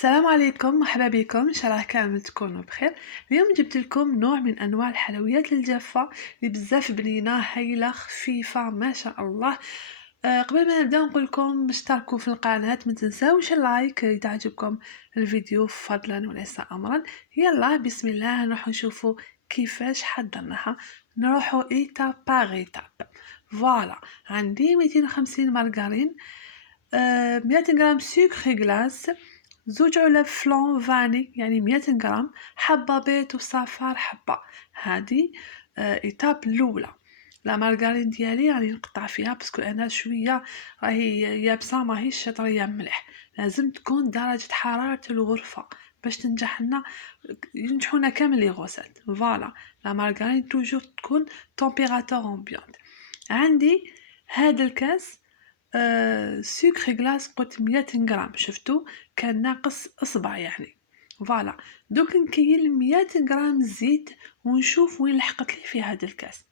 السلام عليكم، مرحبا بكم، ان شاء الله كامل تكونوا بخير. اليوم جبت لكم نوع من انواع الحلويات الجافه اللي بزاف بنينه هايله خفيفه ما شاء الله. قبل ما نبدا نقول لكم اشتركوا في القناه، ما تنساوش اللايك اذا عجبكم الفيديو فضلا وليس امرا. يلا بسم الله نروح نشوفوا كيفاش حضرناها. نروحوا ايتاب باغ ايتاب. فوالا، عندي 250 مارغرين، 100 غرام سكر غلاس، زوج علب فلان فاني يعني 100 غرام، حبة بيض وصفار حبة. هادي ايتاب الاولى. لا مارغرين ديالي راني نقطع فيها باسكو انا شويه راهي يابسه ماهيش طريه مليح. لازم تكون درجه حراره الغرفه باش ينجحونا كامل لي غوسات. فوالا، لا مارغرين توجور تكون تمبيراتور امبيانت. عندي هذا الكاس سكر غلاس قلت 100 غرام، شفتوا كان ناقص اصبع يعني. فوالا، دوك نكيل 100 غرام زيت ونشوف وين لحقت لي في هذا الكاس.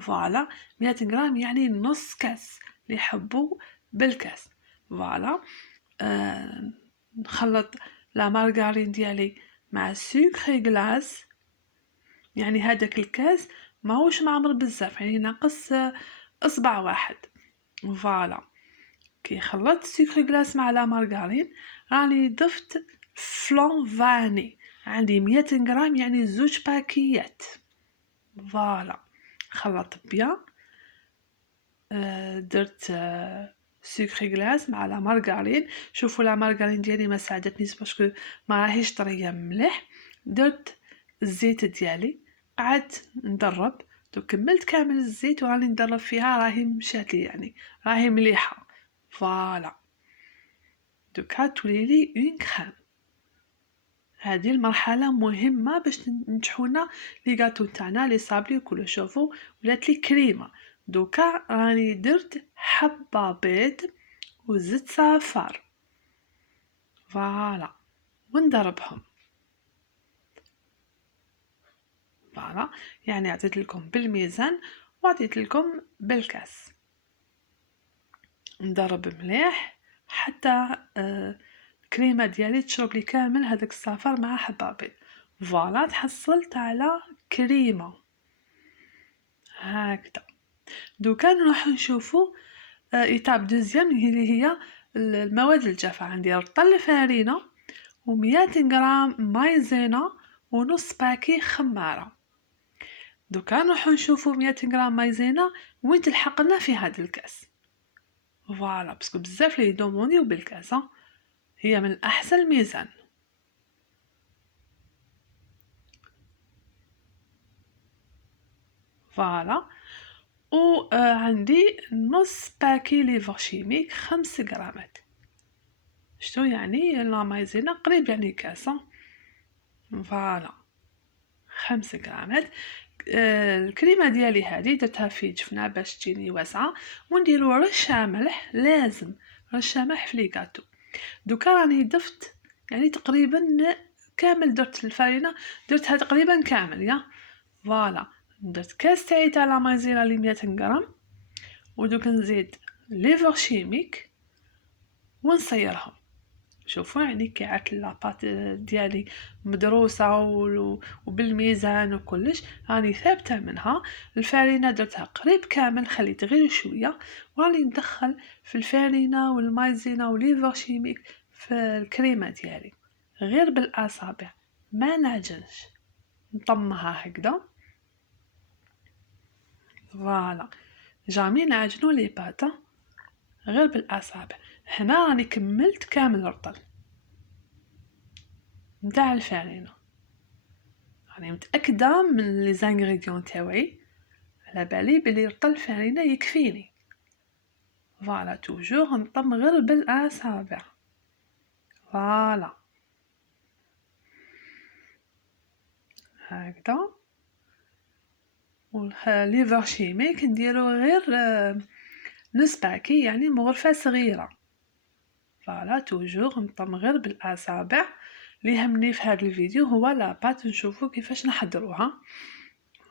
فوالا، 100 غرام يعني نص كاس اللي يحبوا بالكاس. فوالا، نخلط لا مارغرين ديالي مع سكر غلاس، يعني هذاك الكاس ماهوش معمر بزاف، يعني ناقص اصبع واحد. فوالا، كي خلطت سكر غلاس مع لا مارغرين راني ضفت فلان فاني، عندي 100 غرام يعني زوج باكيات. فوالا، خلطت بيان. درت سكر غلاس مع لا مارغرين. شوفوا لا مارغرين ديالي ما ساعدتنيش باسكو ما راهيش طريه مليح. درت الزيت ديالي، قعدت ندرب. كملت كامل الزيت وراني ندرب فيها، راهي مشات لي يعني راهي مليحه. فوالا، دوكا توليلي اون كريم. هذه المرحله مهمه باش ننجحونا لي غاتو تاعنا لي صابلي وكل. شوفوا ولات لي كريمه. دوكا راني درت حبه بيض وزيت صفار. فوالا، ونضربهم. فوالا، يعني عطيت لكم بالميزان وعطيت لكم بالكاس. نضرب مليح حتى الكريمه ديالي تشرب لي كامل هذاك الصفار مع حبه بيض. فوالا، تحصلت على كريمه هكذا. دوكا نروح نشوفو ايتاب دوزيام اللي هي المواد الجافة. عندي رطل الفارينة و100 غرام مايزينا ونص باكي خمارة. دوكا نروح نشوفو 100 غرام مايزينا وين تلحقنا في هذا الكاس. فوالا، باسكو بزاف لي يدومونديو بالكاس، هي من احسن الميزان. فوالا، و عندي نص باكي ليفر شيميك 5 غرامات. شتو يعني لا مايزينا قريب يعني كاسة. فوالا، 5 غرامات. الكريمه ديالي هذه درتها في جفنه باش تجيني واسعه، ونديرو رشه ملح، لازم رشه ملح في لي غاتو. دوكا راني ضفت يعني تقريبا كامل، درت الفرينه درتها تقريبا كامل يا. فوالا، درت كاس تاعي تاع لا مايزينا لي 100 غرام، ودوك نزيد ليفر شيميك ونصيرهم. شوفوا يعني كي عاد لاباط ديالي مدروسه وبالميزان وكلش، راني ثابته منها. الفارينه درتها قريب كامل، خليت غير شويه، وراني ندخل في الفارينه والمايزينا وليفر شيميك في الكريمه ديالي غير بالاصابع، ما نعجنش، نطمها هكذا. فوالا، جامي نعجنو لي باتا غير بالاصابع. هنا راني كملت كامل الرطل نتاع الفارينه، راني متاكده من لي زانغريديون تاوعي، على بالي بلي رطل الفارينه يكفيني. فوالا، توجور نطم غير بالاصابع. فوالا هكذا. والليفر شيميك نديرو غير نص باكي يعني مغرفه صغيره. فوالا، توجور نطم غير بالاصابع. اللي يهمني في هذا الفيديو هو لاباط، نشوفو كيفاش نحضروها.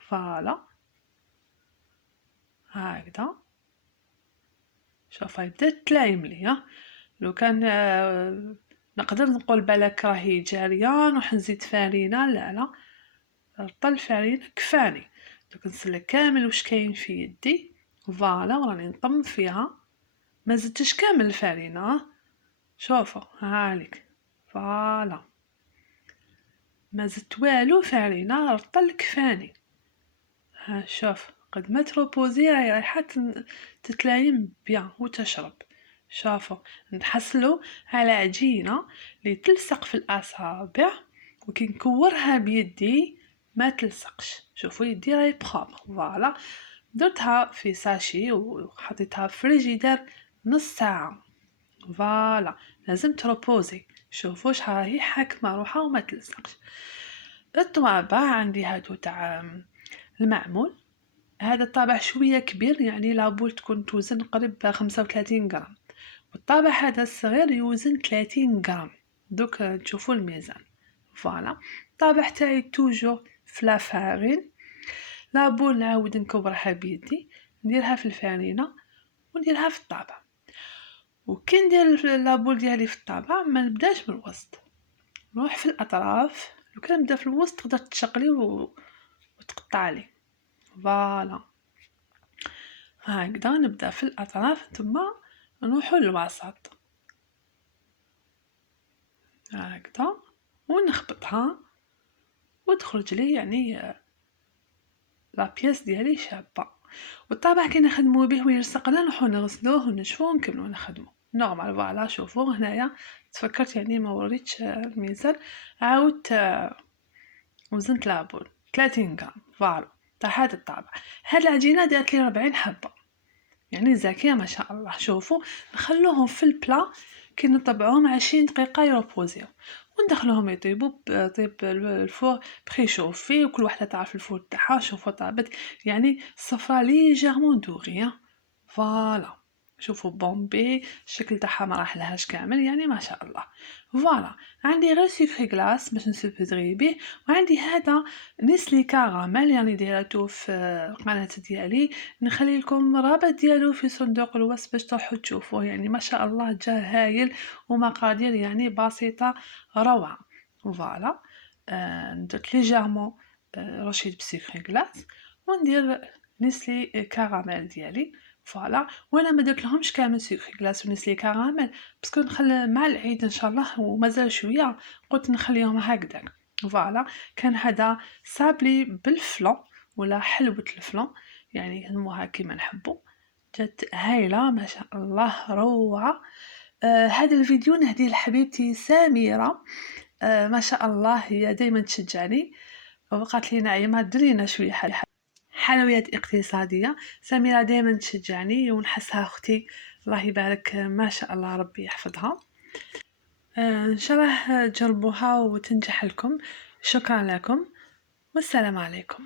فوالا هكذا. شوف هاي بدات تلايم لي. لو كان نقدر نقول بالك راهي جارية نروح نزيد فرينة، لا رطل الفرينة كفاني. دوك نسلك كامل واش كاين في يدي، فوالا وراني نطم فيها، ما زدتش كامل الفرينة، شوفوا هاليك فوالا ما زدت والو فرينة، رطل كفاني. ها شوف قد ما تروبوزي راهي رايحة تتلايم بيان وتشرب. شوفوا نحصلو على عجينة اللي تلصق في الأصابع، وكي نكورها بيدي ما تلصقش. شوفوا يدي راهي بخوبر، فوالا درتها في ساشي وحطيتها في فريجيدير نص ساعة. فوالا لازم تروبوزي، شوفوا شحال راهي حاكمة روحها وما تلصقش. الطوابع عندي هادو تاع المعمول، هذا الطابع شوية كبير، يعني لابول تكون توزن قريب 35 غرام، والطابع هذا الصغير يوزن 30 غرام. دوك تشوفوا الميزان. فوالا الطابع تاعي توجو في لافارين، لابول نعاود نكورها بيدي، نديرها في الفرينة ونديرها في الطابع. وكي ندير لابول ديالي في الطابع ما نبداش من الوسط، نروح في الاطراف. لو كان نبدا في الوسط تقدر تشقلي وتقطع لي. فوالا هكذا نبدا في الاطراف ثم نروحو للوسط هكذا ونخبطها وتخرج لي يعني لا بياس ديالي شابه. والطابع كي نخدمو به ويلصق لنا نروحو نغسلوه ونشفوه ونكملو نخدمو نورمال. فوالا شوفوا هنايا تفكرت يعني ما وريتش الميزان، عاودت وزنت لابول 30 غرام. فوالا تاع هاد الطابع. هاد العجينه دارت لي 40 حبه، يعني زاكيه ما شاء الله. شوفوا نخلوهم في البلا كي نطبعوهم 20 دقيقه يروبوزيو، وندخلوهم يطيبوا بطيب الفور بريشوفي، وكل وحده تعرف الفور تاعها. شوفوا طابت يعني صفرا ليجيرمون دوغي. فوالا شوفوا بومبي الشكل تاعها ما راح لهاش كامل، يعني ما شاء الله. فوالا عندي غير سكري كلاص باش نسوفيدغي بيه، وعندي هذا نسلي كراميل يعني ديراتو في القناة ديالي. نخلي لكم رابط ديالو في صندوق الوصف باش تروحوا تشوفوه، يعني ما شاء الله جا هايل ومقادير يعني بسيطة روعة. فوالا درت ليجيرمون رشيد بسكري كلاص وندير نسلي كراميل ديالي. فوالا وانا ما درت لهمش كامل سكري كلاص ونسلي كراميل باسكو نخلي مع العيد ان شاء الله ومازال شويه، قلت نخليهم هكذاك. فوالا كان هذا صابلي بالفلان ولا حلوة الفلان، يعني نسموها كيما نحبو. جات هايله ما شاء الله روعه. هذا الفيديو نهديه لحبيبتي سميره، ما شاء الله هي دائما تشجعني وقالت لي نعيمه درينا شويه حلويات اقتصادية. سميرة دائما تشجعني ونحسها أختي، الله يبارك ما شاء الله ربي يحفظها. إن شاء الله تجربوها وتنجح لكم. شكرا لكم والسلام عليكم.